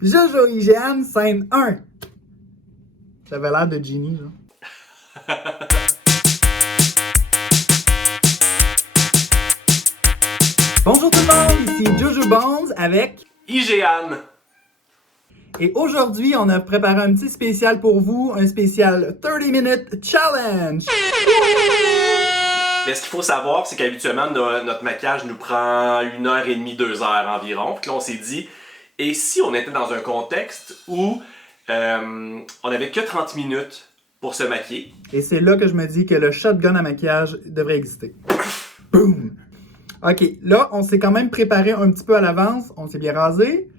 Jojo IGN, scène 1. J'avais l'air de Ginny, genre. Bonjour tout le monde, ici Jojo Bones avec IGN. Et aujourd'hui, on a préparé un petit spécial pour vous, un spécial 30-minute challenge. Mais ce qu'il faut savoir, c'est qu'habituellement, notre maquillage nous prend 1h30, 2 heures environ. Puis là, on s'est dit, et si on était dans un contexte où on avait que 30 minutes pour se maquiller? Et c'est là que je me dis que le shotgun à maquillage devrait exister. Boom! Ok, là, on s'est quand même préparé un petit peu à l'avance. On s'est bien rasé.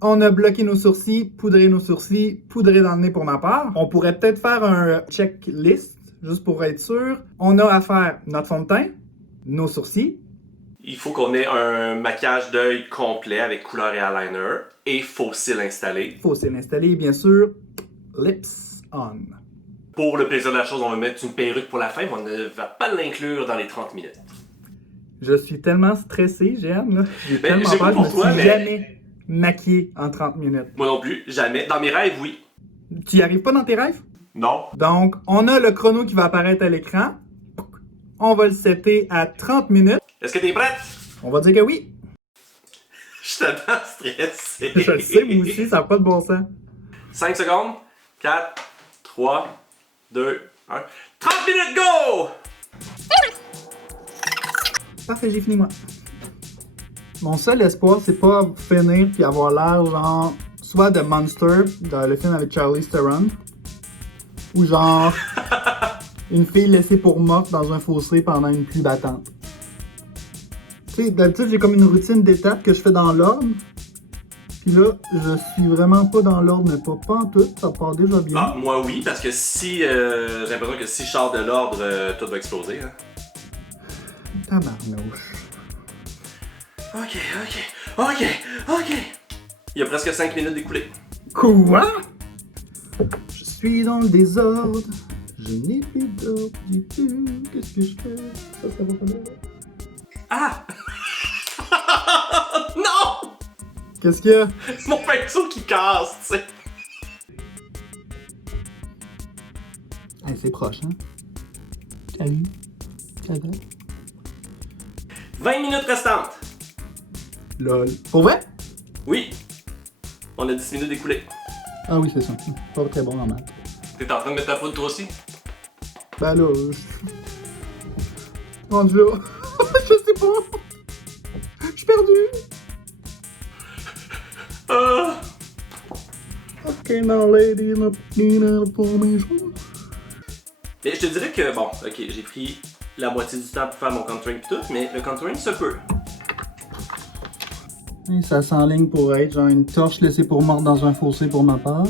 On a bloqué nos sourcils, poudré dans le nez pour ma part. On pourrait peut-être faire un checklist, juste pour être sûr. On a à faire notre fond de teint, nos sourcils. Il faut qu'on ait un maquillage d'œil complet avec couleur et eyeliner et faux cils installés. Faut s'y installer, bien sûr. Lips on. Pour le plaisir de la chose, on va mettre une perruque pour la fin, mais on ne va pas l'inclure dans les 30 minutes. Je suis tellement stressé, Jeanne. J'ai tellement j'ai pas peur, je me pour toi, suis mais- jamais maquillé en 30 minutes. Moi non plus, jamais. Dans mes rêves, oui. Tu y arrives pas dans tes rêves? Non. Donc, on a le chrono qui va apparaître à l'écran. On va le setter à 30 minutes. Est-ce que t'es prête? On va dire que oui. Je suis tellement stressé. Je le sais, moi aussi, ça n'a pas de bon sens. 5 secondes. 4, 3, 2, 1. 30 minutes, go! Parfait, j'ai fini, moi. Mon seul espoir, c'est pas finir puis avoir l'air, genre, soit de Monster, dans le film avec Charlize Theron, ou genre, une fille laissée pour morte dans un fossé pendant une pluie battante. Tu sais, d'habitude, j'ai comme une routine d'étapes que je fais dans l'ordre. Puis là, je suis vraiment pas dans l'ordre, mais pas en tout, ça part déjà bien. Ah, moi oui, parce que si. J'ai l'impression que si je sors de l'ordre, tout va exploser. Hein. Tabarnouche. Ok. Il y a presque 5 minutes d'écoulées. Quoi? Je suis dans le désordre. Je n'ai plus d'ordre du tout. Qu'est-ce que je fais? Ça va pas bien. Ah! Non! Qu'est-ce qu'il y a? C'est mon pinceau qui casse, tu sais. Hey, c'est proche, hein? Salut. Ça va? 20 minutes restantes. Lol. Pour vrai? Oui. On a 10 minutes d'écoulées. Ah oui, c'est ça. Pas très bon en maths. T'es en train de mettre ta poudre toi aussi? Ben là, rendu là. Je sais pas. Je suis perdu. Ah! Ok, now lady, not pour mes jours. Mais je te dirais que, bon, ok, j'ai pris la moitié du temps pour faire mon contouring et tout, mais le contouring se peut. Et ça s'enligne pour être genre une torche laissée pour morte dans un fossé pour ma part.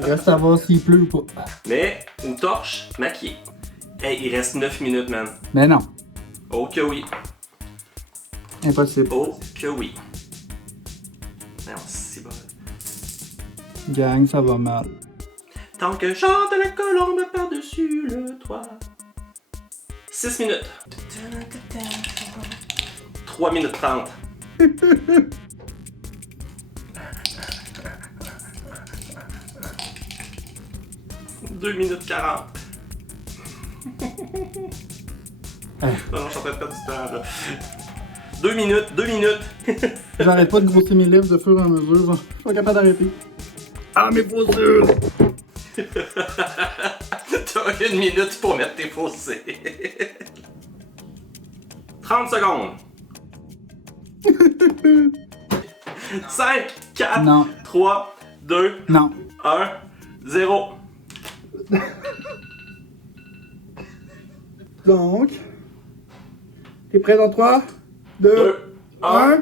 Reste à voir s'il pleut ou pas. Mais une torche maquillée. Hey, il reste 9 minutes, man. Mais non, Oh que oui. impossible. Oh que oui. Non, c'est bon. Gang, ça va mal. Tant que chante la colombe par-dessus le toit. 6 minutes. 3 minutes 30. Deux minutes 40. Non, je suis en train de perdre du temps, là. 2 minutes. J'arrête pas de grossir mes lèvres de fur et à mesure, genre. Je suis pas capable d'arrêter. Ah, mes fossures! T'as 1 minute pour mettre tes fossés. 30 secondes. 5, 4, Non. 3, 2, Non. 1, 0. Donc, t'es prêt dans 3, 2, 2, 1. 1.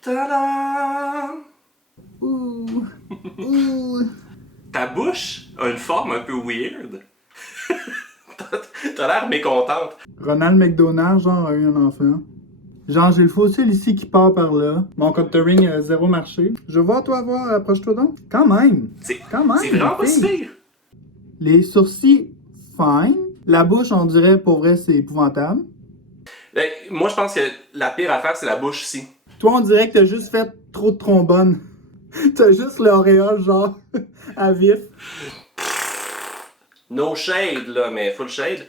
Tada! Ouh. Ouh. Ta bouche a une forme un peu weird. T'as l'air mécontente. Ronald McDonald, genre, a eu un enfant. Genre, j'ai le fossile ici qui part par là. Mon contouring a zéro marché. Je vois toi voir, approche-toi donc. Quand même. C'est Quand même. vraiment pas si pire. Les sourcils, fine. La bouche, on dirait, pour vrai, c'est épouvantable. Ben, moi, je pense que la pire affaire, c'est la bouche ici. Toi, on dirait que t'as juste fait trop de trombone. T'as juste l'auréole, genre, à vif. No shade, là, mais full shade.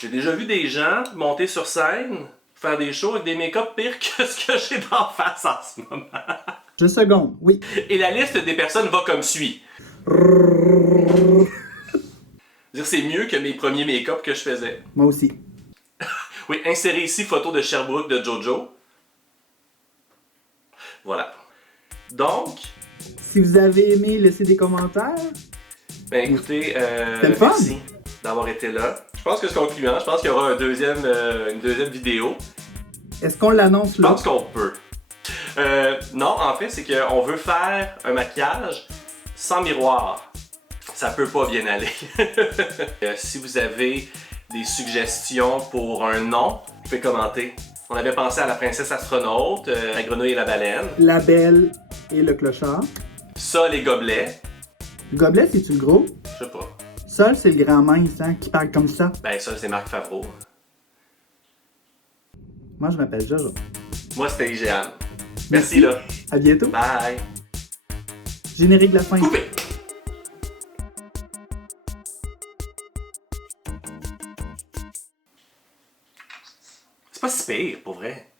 J'ai déjà vu des gens monter sur scène, faire des shows avec des make-up pires que ce que j'ai d'en face en ce moment. Juste seconde, oui. Et la liste des personnes va comme suit. Dire c'est mieux que mes premiers make-up que je faisais. Moi aussi. Oui, insérer ici photo de Sherbrooke de Jojo. Voilà. Donc, Si vous avez aimé, laissez des commentaires. ben écoutez, C'était le fun. merci d'avoir été là. Je pense que c'est concluant. Je pense qu'il y aura une deuxième vidéo. Est-ce qu'on l'annonce Je là? pense qu'on peut. Non, en fait, c'est qu'on veut faire un maquillage sans miroir. Ça peut pas bien aller. Si vous avez des suggestions pour un nom, vous pouvez commenter. On avait pensé à la princesse astronaute, la grenouille et la baleine. La belle et le clochard. Ça, les gobelets. Le gobelet, c'est-tu le gros? Je sais pas. Sol, c'est le grand mince, hein, qui parle comme ça. Ben ça, c'est Marc Favreau. Moi, je m'appelle Jojo. Moi, c'était Igéane. Merci, là. À bientôt. Bye. Générique de la fin. Coupé. C'est pas si pire, pour vrai.